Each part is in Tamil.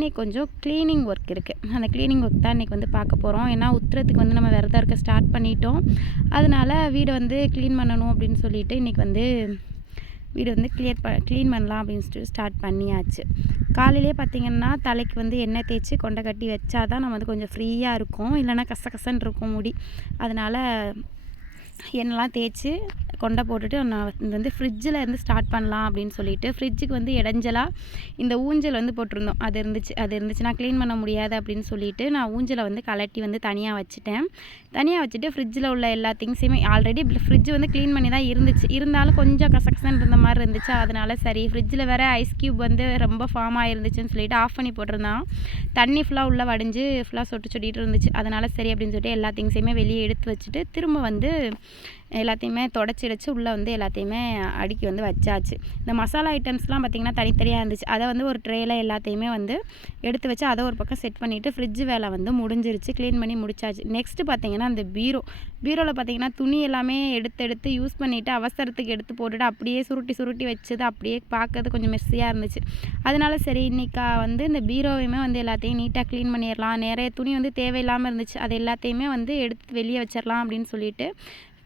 இன்றைக்கி கொஞ்சம் க்ளீனிங் ஒர்க் இருக்குது. அந்த க்ளீனிங் ஒர்க் தான் இன்றைக்கி வந்து பார்க்க போகிறோம். ஏன்னா உத்திரத்துக்கு வந்து நம்ம விரதம் இருக்க ஸ்டார்ட் பண்ணிட்டோம். அதனால் வீடு வந்து க்ளீன் பண்ணணும் அப்படின்னு சொல்லிட்டு இன்றைக்கி வந்து வீடு வந்து க்ளீன் பண்ணலாம் அப்படின்னு சொல்லிட்டு ஸ்டார்ட் பண்ணியாச்சு. காலையிலே பார்த்திங்கன்னா தலைக்கு வந்து எண்ணெய் தேய்ச்சி கொண்டை கட்டி வச்சா தான் நம்ம வந்து கொஞ்சம் ஃப்ரீயாக இருக்கும். இல்லைன்னா கசகசன்னு இருக்கும் முடி. அதனால் எண்ணெய்லாம் தேய்ச்சி கொண்டை போட்டுட்டு நான் வந்து ஃப்ரிட்ஜில் இருந்து ஸ்டார்ட் பண்ணலாம் அப்படின்னு சொல்லிட்டு ஃப்ரிட்ஜுக்கு வந்து இடைஞ்சலாக இந்த ஊஞ்சல் வந்து போட்டிருந்தோம். அது இருந்துச்சு நான் க்ளீன் பண்ண முடியாது அப்படின்னு சொல்லிட்டு நான் ஊஞ்சலை வந்து கலட்டி வந்து தனியாக வச்சுட்டு ஃப்ரிட்ஜில் உள்ள எல்லா திங்ஸையுமே ஆல்ரெடி ஃப்ரிட்ஜ் வந்து க்ளீன் பண்ணி தான் இருந்துச்சு. இருந்தாலும் கொஞ்சம் கசகசன்னு இருந்த மாதிரி இருந்துச்சு. அதனால் சரி ஃப்ரிட்ஜில் வேறு ஐஸ் க்யூப் வந்து ரொம்ப ஃபார்ம் ஆகிருந்துச்சுன்னு சொல்லிட்டு ஆஃப் பண்ணி போட்டிருந்தான். தண்ணி ஃபுல்லாக உள்ளே வடிஞ்சு ஃபுல்லாக சொட்டிட்டு இருந்துச்சு. அதனால் சரி அப்படின்னு சொல்லிட்டு எல்லா திங்ஸையுமே வெளியே எடுத்து வச்சுட்டு திரும்ப வந்து எல்லாத்தையுமே தொடச்சி உள்ளே வந்து எல்லாத்தையுமே அடுக்கி வந்து வச்சாச்சு. இந்த மசாலா ஐட்டம்ஸ்லாம் பார்த்திங்கன்னா தனித்தனியாக இருந்துச்சு. அதை வந்து ஒரு ட்ரேயில் எல்லாத்தையுமே வந்து எடுத்து வச்சு அதை ஒரு பக்கம் செட் பண்ணிவிட்டு ஃப்ரிட்ஜ் வேலை வந்து முடிஞ்சிருச்சு. க்ளீன் பண்ணி முடிச்சாச்சு. நெக்ஸ்ட்டு பார்த்திங்கன்னா அந்த பீரோவில் பார்த்திங்கன்னா துணி எல்லாமே எடுத்து யூஸ் பண்ணிவிட்டு அவசரத்துக்கு எடுத்து போட்டுட்டு அப்படியே சுருட்டி வச்சது அப்படியே பார்க்கறது கொஞ்சம் மெஸ்ஸியாக இருந்துச்சு. அதனால சரி இன்றைக்கா வந்து இந்த பீரோவையுமே வந்து எல்லாத்தையும் நீட்டாக க்ளீன் பண்ணிடலாம். நிறைய துணி வந்து தேவையில்லாமல் இருந்துச்சு. அது எல்லாத்தையுமே வந்து எடுத்து வெளியே வச்சிடலாம் அப்படின்னு சொல்லிட்டு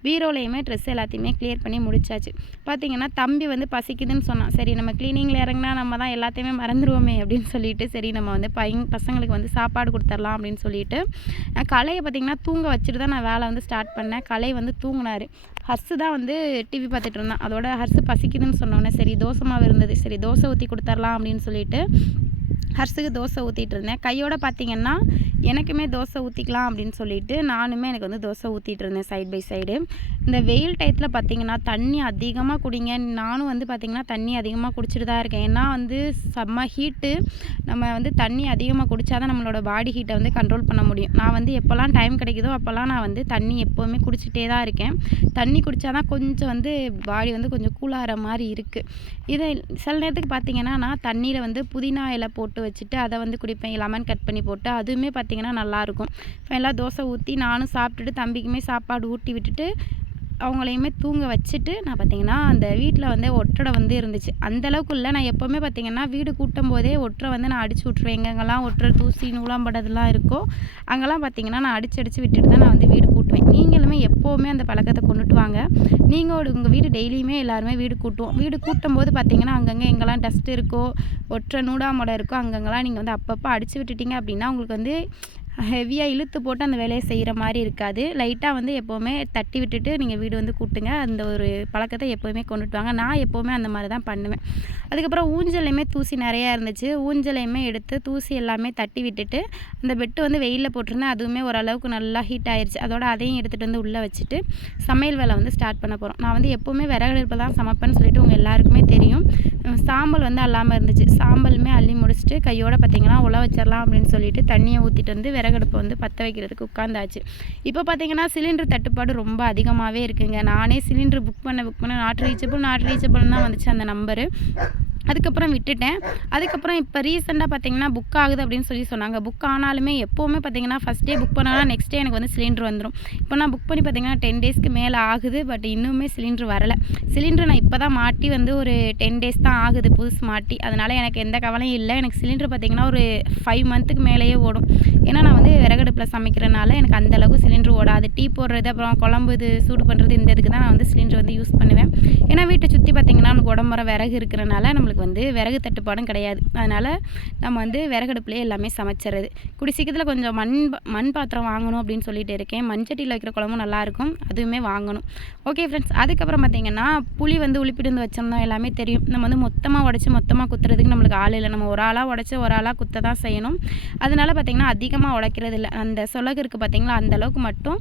பீரோலையுமே ட்ரெஸ் எல்லாத்தையுமே க்ளியர் பண்ணி முடிச்சாச்சு. பார்த்திங்கன்னா தம்பி வந்து பசிக்குதுன்னு சொன்னான். சரி நம்ம க்ளீனிங்கில் இறங்கினா நம்ம தான் எல்லாத்தையுமே மறந்துடுவோமே அப்படின்னு சொல்லிட்டு சரி நம்ம வந்து பசங்களுக்கு வந்து சாப்பாடு கொடுத்துர்லாம் அப்படின்னு சொல்லிட்டு கலையை பார்த்திங்கன்னா தூங்க வச்சுட்டு தான் நான் வேலை வந்து ஸ்டார்ட் பண்ணேன். கலை வந்து தூங்கினார். ஹர்ஸு தான் வந்து டிவி பார்த்துட்டு இருந்தான். அதோட ஹர்ஸு பசிக்குதுன்னு சொன்னோன்னே சரி தோசை மாவு இருந்தது. சரி தோசை ஊற்றி கொடுத்துர்லாம் அப்படின்னு சொல்லிட்டு ஹர்ஸுக்கு தோசை ஊற்றிட்டு இருந்தேன். கையோடு பார்த்திங்கன்னா எனக்குமே தோசை ஊற்றிக்கலாம் அப்படின்னு சொல்லிட்டு நானுமே எனக்கு வந்து தோசை ஊற்றிட்டு இருந்தேன் சைட் பை சைடு. இந்த வெயில் டயத்தில் பார்த்திங்கன்னா தண்ணி அதிகமாக குடிங்க. நானும் வந்து பார்த்திங்கன்னா தண்ணி அதிகமாக குடிச்சிட்டு தான் இருக்கேன். ஏன்னா வந்து செம்ம ஹீட்டு. நம்ம வந்து தண்ணி அதிகமாக குடித்தா தான் நம்மளோட பாடி ஹீட்டை வந்து கண்ட்ரோல் பண்ண முடியும். நான் வந்து எப்போல்லாம் டைம் கிடைக்குதோ அப்போல்லாம் நான் வந்து தண்ணி எப்போவுமே குடிச்சிட்டே தான் இருக்கேன். தண்ணி குடித்தா தான் கொஞ்சம் வந்து பாடி வந்து கொஞ்சம் கூலாகிற மாதிரி இருக்குது. இதை சில நேரத்துக்கு பார்த்திங்கன்னா நான் தண்ணியில் வந்து புதினா இலை போட்டு வச்சுட்டு அதை வந்து குடிப்பேன். லெமன் கட் பண்ணி போட்டு அதுவுமே பார்த்திங்கன்னா நல்லாயிருக்கும். இப்போ எல்லாம் தோசை ஊற்றி நானும் சாப்பிட்டுட்டு தம்பிக்குமே சாப்பாடு ஊட்டி விட்டுட்டு அவங்களையுமே தூங்க வச்சுட்டு நான் பார்த்திங்கன்னா அந்த வீட்டில் வந்து ஒட்டடை வந்து இருந்துச்சு. அந்தளவுக்கு இல்லை. நான் எப்போவுமே பார்த்திங்கன்னா வீடு கூட்டும் போதே ஒட்டரை வந்து நான் அடித்து விட்ருவேன். எங்கெங்கெல்லாம் ஒட்டரை தூசி நூலாம்படதெல்லாம் இருக்கோ அங்கெல்லாம் பார்த்திங்கன்னா நான் அடித்து விட்டுட்டு தான் நான் வந்து வீடு கூட்டுவேன். நீங்களுமே எப்போவுமே அந்த பழக்கத்தை கொண்டுட்டு வாங்க. நீங்கள் உங்கள் வீடு டெய்லியுமே எல்லாருமே வீடு கூட்டுவோம். வீடு கூட்டும் போது பார்த்திங்கன்னா அங்கங்கே எங்கெல்லாம் டஸ்ட் இருக்கோ ஒற்றை நூடாமடை இருக்கோ அங்கங்கெல்லாம் நீங்கள் வந்து அப்பப்போ அடித்து விட்டுட்டிங்க அப்படின்னா உங்களுக்கு வந்து ஹெவியாக இழுத்து போட்டு அந்த வேலையை செய்கிற மாதிரி இருக்காது. லைட்டாக வந்து எப்போவுமே தட்டி விட்டுட்டு நீங்கள் வீடு வந்து கூட்டுங்க. அந்த ஒரு பழக்கத்தை எப்போவுமே கொண்டுட்டு வாங்க. நான் எப்போவுமே அந்த மாதிரி தான் பண்ணுவேன். அதுக்கப்புறம் ஊஞ்சலையுமே தூசி நிறையா இருந்துச்சு. ஊஞ்சலையுமே எடுத்து தூசி எல்லாமே தட்டி விட்டுட்டு அந்த பெட்டு வந்து வெயிலில் போட்டிருந்தேன். அதுவுமே ஓரளவுக்கு நல்லா ஹீட் ஆயிடுச்சு. அதோட அதையும் எடுத்துகிட்டு வந்து உள்ளே வச்சுட்டு சமையல் வேலை வந்து ஸ்டார்ட் பண்ண போகிறோம். நான் வந்து எப்போவுமே விறகடுப்பில் தான் சமைப்பேன்னு சொல்லிட்டு உங்கள் எல்லாருக்குமே தெரியும். சாம்பல் வந்து அள்ளாமல் இருந்துச்சு. சாம்பலுமே அள்ளி முடிச்சுட்டு கையோடு பார்த்திங்கன்னா உழ வச்சிடலாம் அப்படின்னு சொல்லிட்டு தண்ணியை ஊற்றிட்டு வந்து விறகடுப்பை வந்து பற்ற வைக்கிறதுக்கு உட்காந்தாச்சு. இப்போ பார்த்திங்கன்னா சிலிண்டர் தட்டுப்பாடு ரொம்ப அதிகமாகவே இருக்குங்க. நானே சிலிண்டர் புக் பண்ண நாட் ரீச்சபிள்னு தான் வந்துச்சு அந்த நம்பரு. அதுக்கப்புறம் விட்டுட்டேன். அதுக்கப்புறம் இப்போ ரீசெண்டாக பார்த்திங்கன்னா புக் ஆகுது அப்படின்னு சொன்னாங்க. புக் ஆனாலுமே எப்போவுமே பார்த்திங்கன்னா ஃபஸ்ட் டே புக் பண்ணால் நெக்ஸ்ட் டே எனக்கு வந்து சிலிண்டர் வந்துடும். இப்போ நான் புக் பண்ணி பார்த்திங்கன்னா 10 டேஸ்க்கு மேலே ஆகுது. பட் இன்னுமே சிலிண்டர் வரலை. சிலிண்டர் நான் இப்போ தான் மாட்டி வந்து ஒரு 10 டேஸ் தான் ஆகுது புதுசு மாட்டி. அதனால் எனக்கு எந்த கவலையும் இல்லை. எனக்கு சிலிண்டர் பார்த்திங்கன்னா ஒரு 5 மந்த்துக்கு மேலேயே ஓடும். ஏன்னா நான் வந்து விறகடுப்பில் சமைக்கிறனால எனக்கு அந்தளவுக்கு சிலிண்டர் ஓடாது. டீ போடுறது அப்புறம் குழம்பு இது சூடு பண்ணுறது இந்த இதுக்கு தான் நான் வந்து சிலிண்டர் வந்து யூஸ் பண்ணுவேன். ஏன்னா வீட்டை சுற்றி பார்த்திங்கன்னா நமக்கு உடம்புற விறகு இருக்கிறனால நம்மளுக்கு வந்து விறகு தட்டுப்பாடும் கிடையாது. அதனால் நம்ம வந்து விறகடுப்புலேயே எல்லாமே சமைச்சிடுறது. கூடி சீக்கிரத்தில் கொஞ்சம் மண் பாத்திரம் வாங்கணும் அப்படின்னு சொல்லிட்டு இருக்கேன். மண்சட்டியில் வைக்கிற குழம்பும் நல்லாயிருக்கும். அதுவுமே வாங்கணும். Okay friends. அதுக்கப்புறம் பார்த்திங்கன்னா புளி வந்து உளிப்பிட்டு வந்து வச்சோம்னா எல்லாமே தெரியும். நம்ம வந்து மொத்தமாக உடச்சி மொத்தமாக குத்துறதுக்கு நம்மளுக்கு ஆள் இல்லை. நம்ம ஒரு ஆளாக உடச்சி ஒரு ஆளாக குத்த தான் செய்யணும். அதனால பார்த்திங்கன்னா அதிகமாக உடைக்கிறது இல்லை. அந்த சொலகு இருக்குது பார்த்திங்களா அந்தளவுக்கு மட்டும்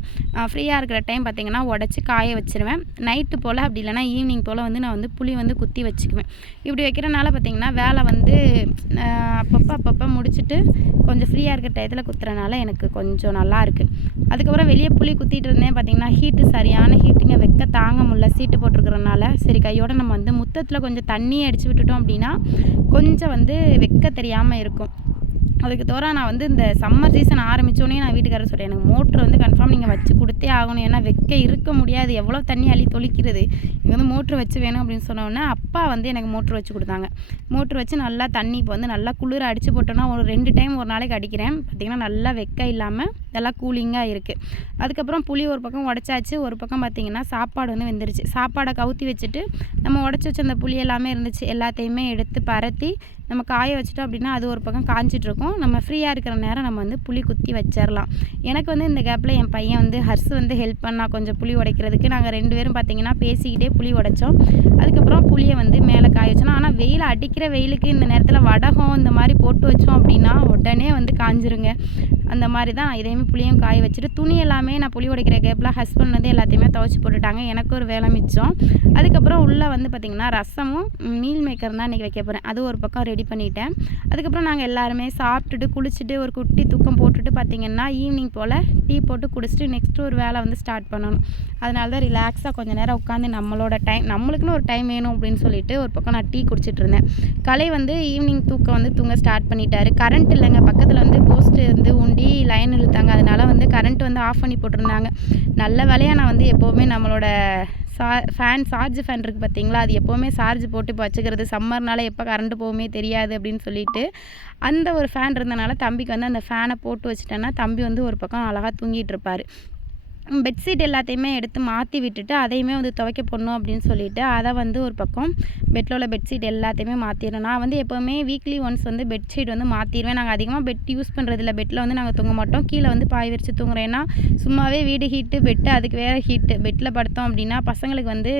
ஃப்ரீயாக இருக்கிற டைம் பார்த்திங்கன்னா உடச்சி காய வச்சுருவேன். நைட்டு போல் அப்படி இல்லைனா ஈவினிங் போல் வந்து நான் வந்து புளி வந்து குத்தி வச்சுக்குவேன். இப்படி வைக்கிறனால பார்த்திங்கன்னா வேலை வந்து அப்பப்போ முடிச்சுட்டு கொஞ்சம் ஃப்ரீயாக இருக்கிற டயத்தில் குத்துறனால எனக்கு கொஞ்சம் நல்லாயிருக்கு. அதுக்கப்புறம் வெளியே புளி குத்திட்டு இருந்தேன். பார்த்திங்கன்னா ஹீட்டு சரியான ஹீட்டுங்க. வெக்க தாங்க முடியல சீட்டு போட்டிருக்கிறனால. சரி கையோடு நம்ம வந்து முத்தத்தில் கொஞ்சம் தண்ணியை அடித்து விட்டுட்டோம் அப்படின்னா கொஞ்சம் வந்து வெக்க தெரியாமல் இருக்கும். அதுக்கு தவிர நான் வந்து இந்த சம்மர் சீசன் ஆரம்பித்தோடனே நான் வீட்டுக்காரர் சொல்கிறேன், எனக்கு மோட்ரு வந்து கன்ஃபார்ம் நீங்கள் வச்சு கொடுத்தே ஆகணும், ஏன்னா இருக்க முடியாது, எவ்வளோ தண்ணி அள்ளி தொளிக்கிறது, எனக்கு வந்து மோட்ரு வச்சு வேணும் அப்படின்னு சொன்னோடனே அப்பா வந்து எனக்கு மோட்ரு வச்சு கொடுத்தாங்க. மோட்ரு வச்சு நல்லா தண்ணி இப்போ வந்து நல்லா குளிர அடித்து போட்டோன்னா ஒரு 2 டைம் ஒரு நாளைக்கு அடிக்கிறேன். பார்த்திங்கன்னா நல்லா இல்லாமல் நல்லா கூலிங்காக இருக்குது. அதுக்கப்புறம் புளி ஒரு பக்கம் உடச்சாச்சு, ஒரு பக்கம் பார்த்திங்கன்னா சாப்பாடு வந்து வெந்துருச்சு. சாப்பாடை கவுத்தி வச்சுட்டு நம்ம உடச்சி வச்ச அந்த புளி எல்லாமே இருந்துச்சு, எல்லாத்தையுமே எடுத்து பரத்தி நம்ம காய வச்சிட்டோம் அப்படின்னா அது ஒரு பக்கம் காஞ்சிட்ருக்கும். நம்ம ஃப்ரீயாக இருக்கிற நேரம் நம்ம வந்து புளி குத்தி வச்சிடலாம். எனக்கு வந்து இந்த கேப்பில் என் பையன் வந்து ஹர்ஸ் வந்து ஹெல்ப் பண்ணா கொஞ்சம் புளி உடைக்கிறதுக்கு. நாங்கள் 2 பேரும் பார்த்திங்கன்னா பேசிக்கிட்டே புளி உடைச்சோம். அதுக்கப்புறம் புளியை வந்து மேலே காய வச்சோம். ஆனால் வெயில் அடிக்கிற வெயிலுக்கு இந்த நேரத்தில் வடகம் இந்த மாதிரி போட்டு வச்சோம் அப்படின்னா உடனே வந்து காஞ்சிருங்க. அந்த மாதிரி தான் இதையுமே புளியும் காய வச்சுட்டு துணி எல்லாமே நான் புளி உடைக்கிற கேப்பில் ஹஸ்பண்ட் வந்து எல்லாத்தையுமே துவைச்சி போட்டுட்டாங்க. எனக்கு ஒரு வேலை மிச்சம். அதுக்கப்புறம் உள்ளே வந்து பார்த்திங்கன்னா ரசமும் மீல் மேக்கர் தான் இன்றைக்கி வைக்க போகிறேன். அது ஒரு பக்கம் ரெடி பண்ணிட்டேன். அதுக்கப்புறம் நாங்கள் எல்லாருமே சாப்பிட்டுட்டு குளிச்சுட்டு ஒரு குட்டி தூக்கம் போட்டுட்டு பார்த்திங்கன்னா ஈவினிங் போல் டீ போட்டு குடிச்சிட்டு நெக்ஸ்ட்டு ஒரு வேலை வந்து ஸ்டார்ட் பண்ணணும். அதனால தான் ரிலாக்ஸாக கொஞ்சம் நேரம் உட்காந்து நம்மளோட டைம் நம்மளுக்குன்னு ஒரு டைம் வேணும் அப்படின்னு சொல்லிட்டு ஒரு பக்கம் நான் டீ குடிச்சிட்டு இருந்தேன். கலை வந்து ஈவினிங் தூக்கம் வந்து தூங்க ஸ்டார்ட் பண்ணிட்டாரு. கரண்ட் இல்லைங்க, பக்கத்தில் வந்து போஸ்ட்டு வந்து உண்டி லைன் இழுத்தாங்க. அதனால் வந்து கரண்ட் வந்து ஆஃப் பண்ணி போட்டிருந்தாங்க. நல்ல வேலையாக நான் வந்து எப்போவுமே நம்மளோட சார்ஜ் ஃபேன் இருக்குது பார்த்தீங்களா, அது எப்போவுமே சார்ஜ் போட்டு இப்போ வச்சுக்கிறது. சம்மர்னால எப்போ கரண்ட்டு போகுமே தெரியாது அப்படின்னு சொல்லிட்டு அந்த ஒரு ஃபேன் இருந்தனால தம்பிக்கு வந்து அந்த ஃபேனை போட்டு வச்சுட்டேன்னா தம்பி வந்து ஒரு பக்கம் அழகாக தூங்கிட்டு இருப்பார். பெட்ஷீட் எல்லாத்தையுமே எடுத்து மாற்றி விட்டுட்டு அதையுமே வந்து துவைக்க போடணும் அப்படின்னு சொல்லிட்டு அதை வந்து ஒரு பக்கம் பெட்டில் உள்ள பெட்ஷீட் எல்லாத்தையுமே மாற்றிடுவேன். நான் வந்து எப்போவுமே வீக்லி ஒன்ஸ் வந்து பெட்ஷீட் வந்து மாற்றிடுவேன். நாங்கள் அதிகமாக பெட் யூஸ் பண்ணுறதில்ல, பெட்டில் வந்து நாங்கள் தூங்க மாட்டோம், கீழே வந்து பாய் விரித்து தூங்குறோம். ஏன்னா சும்மாவே வீடு ஹீட்டு, பெட்டு அதுக்கு வேறு ஹீட்டு. பெட்டில் படுத்தோம் அப்படின்னா பசங்களுக்கு வந்து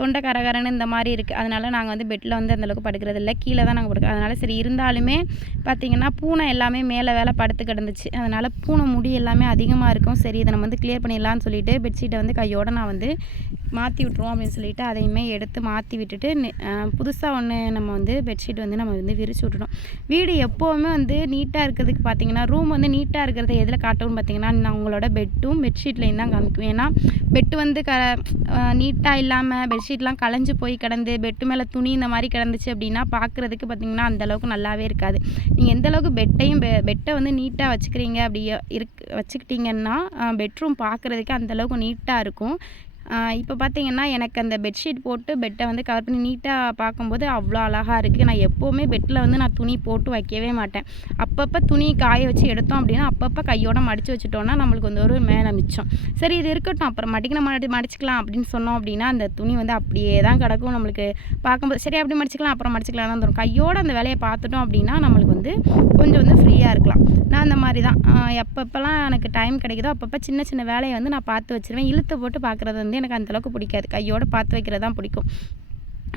தொண்டை கரகரன்னு இந்த மாதிரி இருக்குது. அதனால் நாங்கள் வந்து பெட்டில் வந்து அந்தளவுக்கு படுக்கிறது இல்லை, கீழே தான் நாங்கள் படுக்கிறோம். அதனால் சரி இருந்தாலுமே பார்த்திங்கன்னா பூனை எல்லாமே மேலே வேலை படுத்து கிடந்துச்சு. அதனால் பூனை முடி எல்லாமே அதிகமாக இருக்கும். சரி இதை நம்ம வந்து கிளியர் பண்ணிடலான்னு சொல்லிட்டு பெட்ஷீட்டை வந்து கையோடு நான் வந்து மாற்றி விட்ருவோம் அப்படின்னு சொல்லிட்டு அதையுமே எடுத்து மாற்றி விட்டுட்டு புதுசாக ஒன்று நம்ம வந்து பெட்ஷீட் வந்து நம்ம வந்து விரிச்சு விட்டுட்டோம். வீடு எப்போவுமே வந்து நீட்டாக இருக்கிறதுக்கு பார்த்திங்கன்னா ரூம் வந்து நீட்டாக இருக்கிறத எதில் காட்டும்னு பார்த்திங்கன்னா நான் உங்களோட பெட்டும் பெட்ஷீட்லையும் தான் காமிக்கும். ஏன்னா பெட்டு வந்து நீட்டாக இல்லாமல் பெட்ஷீட்லாம் களைஞ்சு போய் கிடந்து பெட்டு மேலே துணி இந்த மாதிரி கிடந்துச்சு அப்படின்னா பார்க்குறதுக்கு பார்த்திங்கன்னா அந்தளவுக்கு நல்லாவே இருக்காது. நீங்கள் எந்தளவுக்கு பெட்டை வந்து நீட்டாக வச்சுக்கிறீங்க அப்படி வச்சுக்கிட்டிங்கன்னா பெட்ரூம் பார்க்குறதுக்கு அந்தளவுக்கு நீட்டாக இருக்கும். இப்போ பார்த்திங்கன்னா எனக்கு அந்த பெட்ஷீட் போட்டு பெட்டை வந்து கவர் பண்ணி நீட்டாக பார்க்கும்போது அவ்வளோ அழகாக இருக்குது. நான் எப்போவுமே பெட்டில் வந்து நான் துணி போட்டு வைக்கவே மாட்டேன். அப்பப்போ துணி காய வச்சு எடுத்தோம் அப்படின்னா அப்பப்போ கையோடு மடித்து வச்சுட்டோன்னா நம்மளுக்கு வந்து ஒரு மேலே மிச்சம். சரி இது இருக்கட்டும், அப்புறமாட்டிக்கு நம்ம மடிச்சிக்கலாம் அப்படின்னு சொன்னோம் அப்படின்னா அந்த துணி வந்து அப்படியே தான் கிடக்கும். நம்மளுக்கு பார்க்கும்போது சரி அப்படி மடிச்சிக்கலாம் அப்புறம் மடிச்சிக்கலாம் தான் தரும். கையோடு அந்த வேலையை பார்த்துட்டோம் அப்படின்னா நம்மளுக்கு வந்து கொஞ்சம் வந்து ஃப்ரீயாக இருக்கலாம். நான் அந்த மாதிரி தான் எப்பப்போலாம் எனக்கு டைம் கிடைக்குதோ அப்பப்போ சின்ன சின்ன வேலையை வந்து நான் பார்த்து வச்சுருவேன். இழுத்து போட்டு பார்க்குறது வந்து எனக்கு அந்தளவுக்கு பிடிக்காது, கையோடு பார்த்து வைக்கிறது தான் பிடிக்கும்.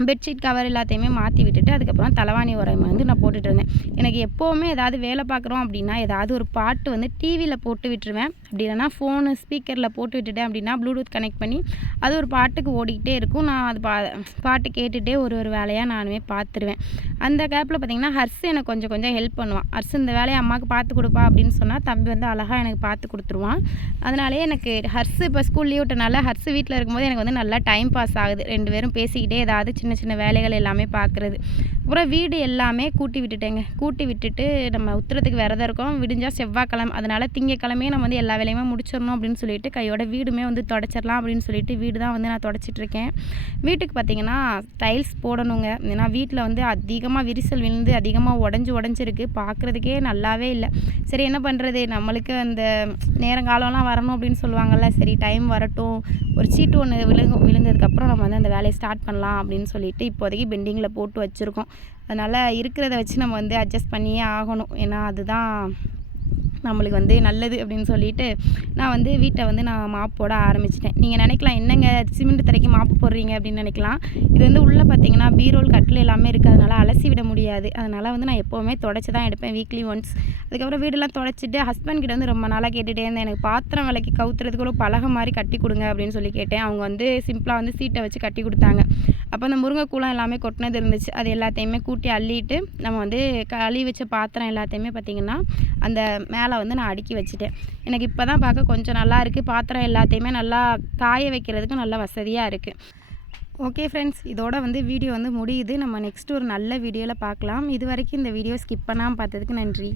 பெட்ஷீட் கவர் எல்லாத்தையுமே மாற்றி விட்டுட்டு அதுக்கப்புறம் தலைவாணி உரம் வந்து நான் போட்டுட்டு இருந்தேன். எனக்கு எப்போவுமே ஏதாவது வேலை பார்க்குறோம் அப்படின்னா ஏதாவது ஒரு பாட்டு வந்து டிவியில் போட்டு விட்டுருவேன். அப்படி இல்லைனா ஃபோனு ஸ்பீக்கரில் போட்டு விட்டுட்டேன் அப்படின்னா ப்ளூடூத் கனெக்ட் பண்ணி அது ஒரு பாட்டுக்கு ஓடிக்கிட்டே இருக்கும். நான் அது பாட்டு கேட்டுகிட்டே ஒரு வேலையாக நானுமே பார்த்துருவேன். அந்த கேப்பில் பார்த்திங்கன்னா ஹர்ஸ் எனக்கு கொஞ்சம் கொஞ்சம் ஹெல்ப் பண்ணுவான். ஹர்ஸ் இந்த வேலையை அம்மாவுக்கு பார்த்து கொடுப்பா அப்படின்னு சொன்னால் தம்பி வந்து அழகாக எனக்கு பார்த்து கொடுத்துருவான். அதனாலே எனக்கு ஹர்ஸ் இப்போ ஸ்கூல் லீவ் விட்டனால ஹர்ஸ் வீட்டில் இருக்கும்போது எனக்கு வந்து நல்லா டைம் பாஸ் ஆகுது. 2 பேரும் பேசிக்கிட்டே ஏதாவது சின்ன சின்ன வேலைகள் எல்லாமே பார்க்குறது. அப்புறம் வீடு எல்லாமே கூட்டி விட்டுட்டேங்க. கூட்டி விட்டுட்டு நம்ம உத்திரத்துக்கு விரதம் இருக்கோம், விடிஞ்சால் செவ்வாய்க்கிழமை, அதனால் திங்கக்கிழமையே நம்ம வந்து எல்லா வேலையுமே முடிச்சிடணும் அப்படின்னு சொல்லிட்டு கையோட வீடுமே வந்து தொடச்சிடலாம் அப்படின்னு சொல்லிட்டு வீடு தான் வந்து நான் தொடச்சிட்ருக்கேன். வீட்டுக்கு பார்த்திங்கன்னா டைல்ஸ் போடணுங்க. ஏன்னா வீட்டில் வந்து அதிகமாக விரிசல் விழுந்து அதிகமாக உடஞ்சிருக்கு, பார்க்குறதுக்கே நல்லாவே இல்லை. சரி என்ன பண்ணுறது, நம்மளுக்கு அந்த நேரங்காலம்லாம் வரணும் அப்படின்னு சொல்லுவாங்கள்ல, சரி டைம் வரட்டும், ஒரு சீட்டு ஒன்று விழுந்ததுக்கப்புறம் நம்ம வந்து அந்த வேலையை ஸ்டார்ட் பண்ணலாம் அப்படின்னு சொல்லிட்டு இப்போதைக்கு பெண்டிங்கில் போட்டு வச்சுருக்கோம். அதனால் இருக்கிறத வச்சு நம்ம வந்து அட்ஜஸ்ட் பண்ணியே ஆகணும். ஏன்னா அதுதான் நம்மளுக்கு வந்து நல்லது அப்படின்னு சொல்லிட்டு நான் வந்து வீட்டை வந்து நான் மாப்பு போட ஆரம்பிச்சிட்டேன். நீங்கள் நினைக்கலாம் என்னங்க சிமெண்ட் தரைக்கு மாப்பு போடுறீங்க அப்படின்னு நினைக்கலாம். இது வந்து உள்ளே பார்த்தீங்கன்னா பீரோல் கட்டில் எல்லாமே இருக்குது, அதனால் அலசி விட முடியாது. அதனால் வந்து நான் எப்போவுமே தொடச்சி தான் எடுப்பேன் வீக்லி ஒன்ஸ். அதுக்கப்புறம் வீடெல்லாம் தொடச்சிட்டு ஹஸ்பண்ட் கிட்ட வந்து ரொம்ப நாளாக கேட்டுகிட்டே இருந்தேன், எனக்கு பாத்திரம் விலைக்கு கவுத்துறதுக்கு ஒரு பலகை மாதிரி கட்டி கொடுங்க அப்படின்னு சொல்லி கேட்டேன். அவங்க வந்து சிம்பிளாக வந்து சீட்டை வச்சு கட்டி கொடுத்தாங்க. அப்போ அந்த முருங்கைக்கூலம் எல்லாமே கொட்டினது இருந்துச்சு, அது எல்லாத்தையுமே கூட்டி அள்ளிட்டு நம்ம வந்து கழுவி வச்ச பாத்திரம் எல்லாத்தையுமே பார்த்திங்கன்னா அந்த மேலே வந்து நான் அடுக்கி வச்சுட்டேன். எனக்கு இப்போ தான் பார்க்க கொஞ்சம் நல்லா இருக்குது. பாத்திரம் எல்லாத்தையுமே நல்லா காய வைக்கிறதுக்கு நல்லா வசதியாக இருக்குது. ஓகே ஃப்ரெண்ட்ஸ், இதோட வந்து வீடியோ வந்து முடியுது. நம்ம நெக்ஸ்ட்டு ஒரு நல்ல வீடியோவில் பார்க்கலாம். இது வரைக்கும் இந்த வீடியோ ஸ்கிப் பண்ணாமல் பார்த்ததுக்கு நன்றி.